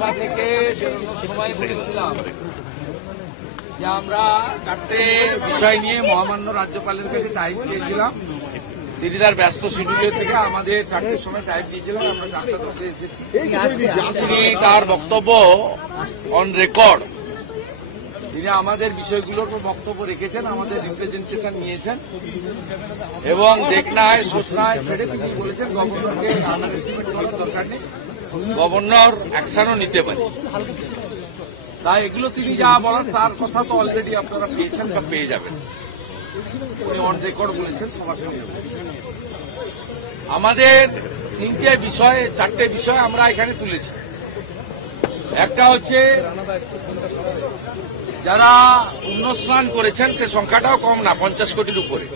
বিধানসভা থেকে বেরোনোর সময় বলেছিলাম যে আমরা চারটে বিষয় নিয়ে মহামান্য রাজ্যপালের কাছে টাইম চেয়েছিলাম। তিনি তার ব্যস্ত শিডিউলের থেকে আমাদের চারটের সময় টাইম দিয়েছিলাম, আমরা 4:10 এসেছি। তিনি তার বক্তব্য অন রেকর্ড, তিনি আমাদের বিষয়গুলোর উপর বক্তব্য রেখেছেন, আমাদের রিপ্রেজেন্টেশন নিয়েছেন এবং দেখনায় সোচনায় ছেড়ে তিনি বলেছেন গভর্নরকে আন্ডার এস্টিমেট করার দরকার নেই, গভর্নর অ্যাকশনও নিতে পারে। তাই এগুলো তিনি যা বলেন তার কথা তো অলরেডি আপনারা পেয়েছেন বা পেয়ে যাবেন। উনি অন রেকর্ড বলেছেন সবার সামনে। আমাদের চারটে বিষয় আমরা এখানে তুলেছি। একটা হচ্ছে যারা পুণ্যস্নান করেছেন সে সংখ্যাটাও কম না, 50 কোটির উপরে।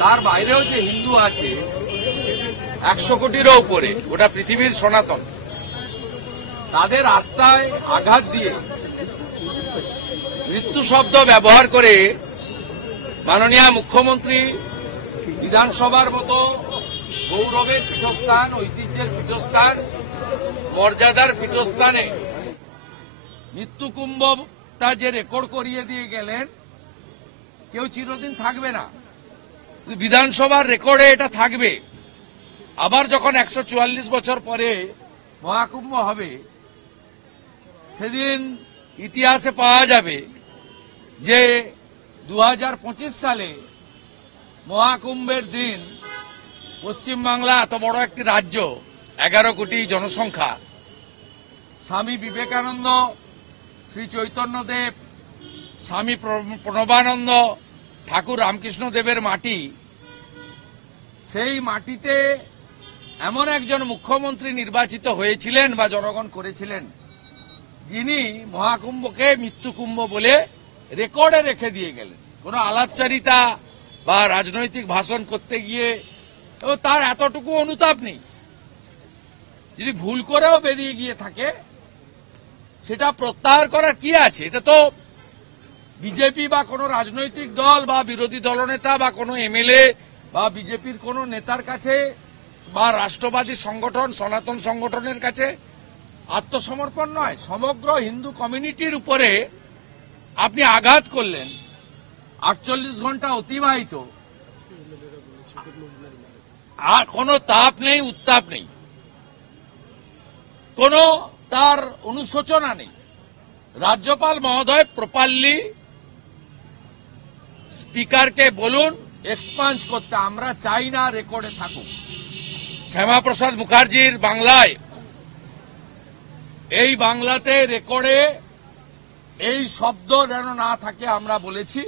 তার বাইরেও যে হিন্দু আছে 100 কোটিরও উপরে, ওটা পৃথিবীর সনাতন। তাদের আস্থায় আঘাত দিয়ে মৃত্যু শব্দ ব্যবহার করে মাননীয় মুখ্যমন্ত্রী বিধানসভার মতো গৌরবের পীঠস্থান, ঐতিহ্যের পীঠস্থান, মর্যাদার পীঠস্থানে মৃত্যু কুম্ভটা যে রেকর্ড করিয়ে দিয়ে গেলেন, কেউ চিরদিন থাকবে না, বিধানসভার রেকর্ডে এটা থাকবে। আবার যখন 144 বছর পরে মহাকুম্ভ হবে, সেদিন ইতিহাসে পাওয়া যাবে যে 2025 সালে মহাকুম্ভের দিন পশ্চিমবাংলা এত বড় একটি রাজ্য, 11 কোটি জনসংখ্যা, স্বামী বিবেকানন্দ, শ্রী চৈতন্যদেব, স্বামী প্রণবানন্দ, ঠাকুর রামকৃষ্ণ দেবের মাটি, সেই মাটিতে এমন একজন মুখ্যমন্ত্রী নির্বাচিত হয়েছিলেন বা জনগণ করেছিলেন, যিনি মহাকুম্ভকে মৃত্যুকুম্ভ বলে রেকর্ডে রেখে দিয়ে গেলেন। কোন আলাপচারিতা বা রাজনৈতিক ভাষণ করতে গিয়ে তার এতটুকু অনুতাপ নেই। যদি ভুল করেও বেরিয়ে গিয়ে থাকে, সেটা প্রত্যাহার করার কি আছে? এটা তো বিজেপি বা কোনো রাজনৈতিক দল বা বিরোধী দলনেতা বা কোনো এমএলএ বা বিজেপির কোনো নেতার কাছে বা রাষ্ট্রবাদী সংগঠন, সনাতন সংগঠনের কাছে আত্মসমর্পণ নয়। সমগ্র হিন্দু কমিউনিটির উপরে আপনি আঘাত করলেন। 48 ঘন্টা অতিবাহিত, আর কোনো তাপ নেই, উত্তাপ নেই, কোনো তার অনুশোচনা নেই। রাজ্যপাল মহোদয় প্রপারলি স্পিকারকে বলুন এক্সপাঞ্জ করতে, আমরা চাই না রেকর্ডে থাকুক। শ্যামাপ্রসাদ মুখার্জির বাংলায়, এই বাংলাতে রেকর্ডে এই শব্দ যেন না থাকে আমরা বলেছি।